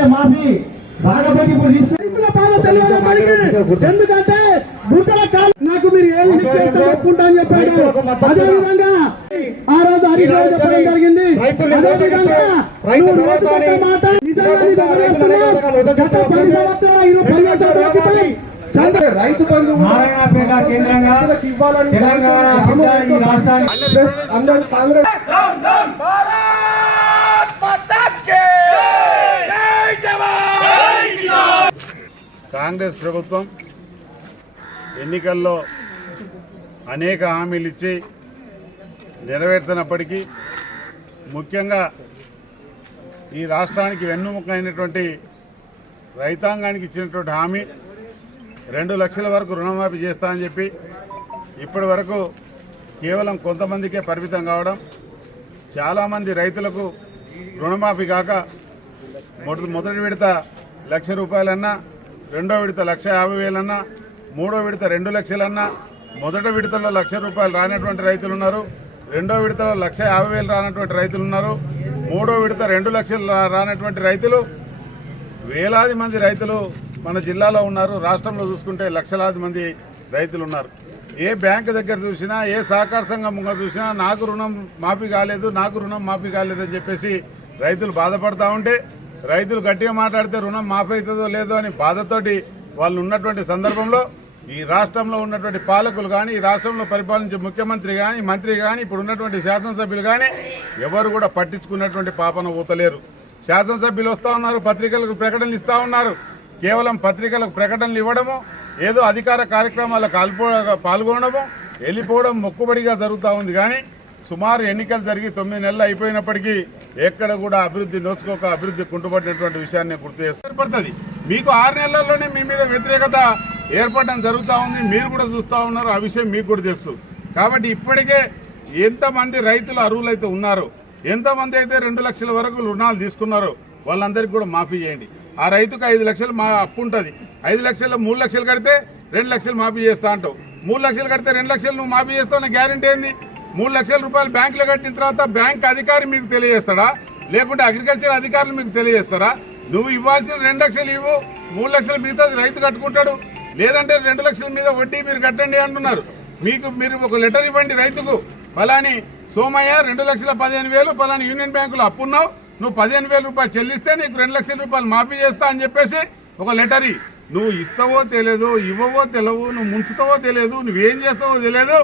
వచ్చే మాఫీ రాకపోతే ఇప్పుడు రైతుల బాధ తెలియదు మనకి. ఎందుకంటే నాకు మీరు ఏది చేస్తే ఒప్పుకుంటా అని చెప్పాడు. అదే విధంగా ఆ రోజు హరీష్ రావు చెప్పడం జరిగింది. అదే విధంగా నువ్వు రోజు కొత్త మాట నిజంగా గత 10 సంవత్సరాలు 10 సంవత్సరాల రైతు బంధు కేంద్రంగా ఇవ్వాలని అందరూ కాంగ్రెస్ ప్రభుత్వం ఎన్నికల్లో అనేక హామీలు ఇచ్చి నెరవేర్చినప్పటికీ ముఖ్యంగా ఈ రాష్ట్రానికి వెన్నుముకైనటువంటి రైతాంగానికి ఇచ్చినటువంటి హామీ 2 లక్షల వరకు రుణమాఫీ చేస్తా అని చెప్పి ఇప్పటి వరకు కేవలం కొంతమందికే పరిమితం కావడం, చాలామంది రైతులకు రుణమాఫీ కాక మొదటి విడత ₹1,00,000 రెండో విడత 1,50,000 మూడో విడత 2 లక్షలన్నా, మొదటి విడతలో ₹1,00,000 రానటువంటి రైతులు ఉన్నారు, రెండో విడతలో 1,50,000 రానటువంటి రైతులు ఉన్నారు, మూడో విడత 2 లక్షలు రానటువంటి రైతులు వేలాది మంది రైతులు మన జిల్లాలో ఉన్నారు. రాష్ట్రంలో చూసుకుంటే లక్షలాది మంది రైతులు ఉన్నారు. ఏ బ్యాంకు దగ్గర చూసినా, ఏ సహకార సంఘం చూసినా నాకు రుణం మాఫీ కాలేదు అని చెప్పేసి రైతులు బాధపడతా ఉంటే, రైతులు గట్టిగా మాట్లాడితే రుణం మాఫీ అవుతుందో లేదో అని బాధతోటి వాళ్ళు ఉన్నటువంటి సందర్భంలో ఈ రాష్ట్రంలో ఉన్నటువంటి పాలకులు కానీ, ఈ రాష్ట్రంలో పరిపాలించే ముఖ్యమంత్రి కానీ, మంత్రి కానీ, ఇప్పుడు ఉన్నటువంటి శాసనసభ్యులు కానీ ఎవరు కూడా పట్టించుకున్నటువంటి పాపన ఊతలేరు. శాసనసభ్యులు వస్తూ ఉన్నారు, పత్రికలకు ప్రకటనలు ఇస్తూ ఉన్నారు. కేవలం పత్రికలకు ప్రకటనలు ఇవ్వడము, ఏదో అధికార కార్యక్రమాలకు పాల్గొనడము, వెళ్ళిపోవడం మొక్కుబడిగా జరుగుతూ ఉంది. కానీ సుమారు ఎన్నికలు జరిగి 9 నెలలు అయిపోయినప్పటికీ ఎక్కడ కూడా అభివృద్ధి నోచుకోక అభివృద్ధి కుంటుపడినటువంటి విషయాన్ని గుర్తు ఏర్పడుతుంది. మీకు 6 నెలల్లోనే మీ మీద వ్యతిరేకత ఏర్పడడం జరుగుతూ ఉంది. మీరు కూడా చూస్తూ ఉన్నారు, ఆ విషయం మీకు కూడా తెలుసు. కాబట్టి ఇప్పటికే ఎంతమంది రైతులు అర్హులైతే ఉన్నారో, ఎంతమంది అయితే 2 లక్షల వరకు రుణాలు తీసుకున్నారో వాళ్ళందరికీ కూడా మాఫీ చేయండి. ఆ రైతుకు 5 లక్షలు అప్పు ఉంటుంది. 5 లక్షల్లో 3 లక్షలు కడితే 2 లక్షలు మాఫీ చేస్తా అంటావు. 3 లక్షలు కడితే 2 లక్షలు నువ్వు మాఫీ చేస్తావు, నా గ్యారెంటీ ఏంది? 3 లక్షల రూపాయలు బ్యాంకులో కట్టిన తర్వాత బ్యాంక్ అధికారి మీకు తెలియజేస్తాడా, లేకుంటే అగ్రికల్చర్ అధికారులు మీకు తెలియజేస్తారా? నువ్వు ఇవ్వాల్సిన 2 లక్షలు ఇవ్వు, 3 లక్షల మిగతా రైతు కట్టుకుంటాడు. లేదంటే 2 లక్షల మీద వడ్డీ మీరు కట్టండి అంటున్నారు. మీరు ఒక లెటర్ ఇవ్వండి రైతుకు, ఫలాని సోమయ్య 2,15,000 ఫలాని యూనియన్ బ్యాంకులో అప్పున్నావు, నువ్వు 15,000 రూపాయలు చెల్లిస్తే నీకు 2 లక్షల రూపాయలు మాఫీ చేస్తా అని చెప్పేసి ఒక లెటర్ నువ్వు ఇస్తావో తెలియదు, ఇవ్వవో తెలియవు, నువ్వు ముంచుతావో తెలియదు, నువ్వేం చేస్తావో తెలియదు.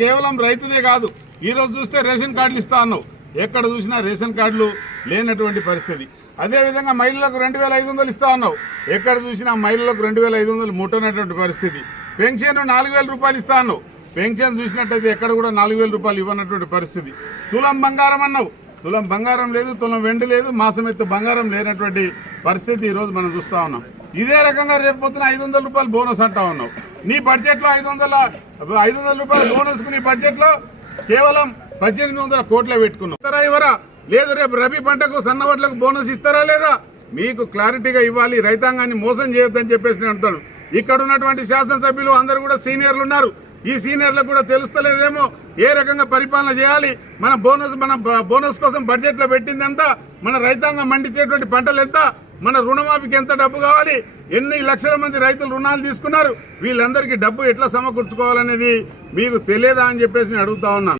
కేవలం రైతుదే కాదు, ఈరోజు చూస్తే రేషన్ కార్డులు ఇస్తా అన్నావు, ఎక్కడ చూసినా రేషన్ కార్డులు లేనటువంటి పరిస్థితి. అదేవిధంగా మహిళలకు 2,500 ఇస్తా అన్నావు, ఎక్కడ చూసినా మహిళలకు 2,500 ముట్టనటువంటి పరిస్థితి. పెన్షన్ 4,000 రూపాయలు ఇస్తా అన్నావు, పెన్షన్ చూసినట్టయితే ఎక్కడ కూడా 4,000 రూపాయలు ఇవ్వనటువంటి పరిస్థితి. తులం బంగారం అన్నావు, తులం బంగారం లేదు, తులం వెండి లేదు, మాసం ఎత్తు బంగారం లేనటువంటి పరిస్థితి ఈరోజు మనం చూస్తూ ఉన్నాం. ఇదే రకంగా రేపు పొద్దున 500 రూపాయలు బోనస్ అంటా ఉన్నావు. నీ బడ్జెట్లో 500 రూపాయల బోనస్కు నీ బడ్జెట్లో కేవలం 1,800 కోట్లే పెట్టుకున్నావు. ఇస్తారా ఇవ్వరా? లేదు. రేపు రబీ పంటకు సన్నవడ్లకు బోనస్ ఇస్తారా లేదా? మీకు క్లారిటీగా ఇవ్వాలి, రైతాంగాన్ని మోసం చేయొద్దని చెప్పేసి నేను అంటాను. ఇక్కడ ఉన్నటువంటి శాసనసభ్యులు అందరూ కూడా సీనియర్లు ఉన్నారు. ఈ సీనియర్లకు కూడా తెలుస్తలేదేమో ఏ రకంగా పరిపాలన చేయాలి. మన బోనస్ కోసం బడ్జెట్లో పెట్టింది ఎంత, మన రైతాంగం పండించేటువంటి పంటలు ఎంత, మన రుణమాఫీకి ఎంత డబ్బు కావాలి, ఎన్ని లక్షల మంది రైతులు రుణాలు తీసుకున్నారు, వీళ్ళందరికీ డబ్బు ఎట్లా సమకూర్చుకోవాలనేది మీకు తెలియదా అని చెప్పేసి నేను అడుగుతా ఉన్నాను.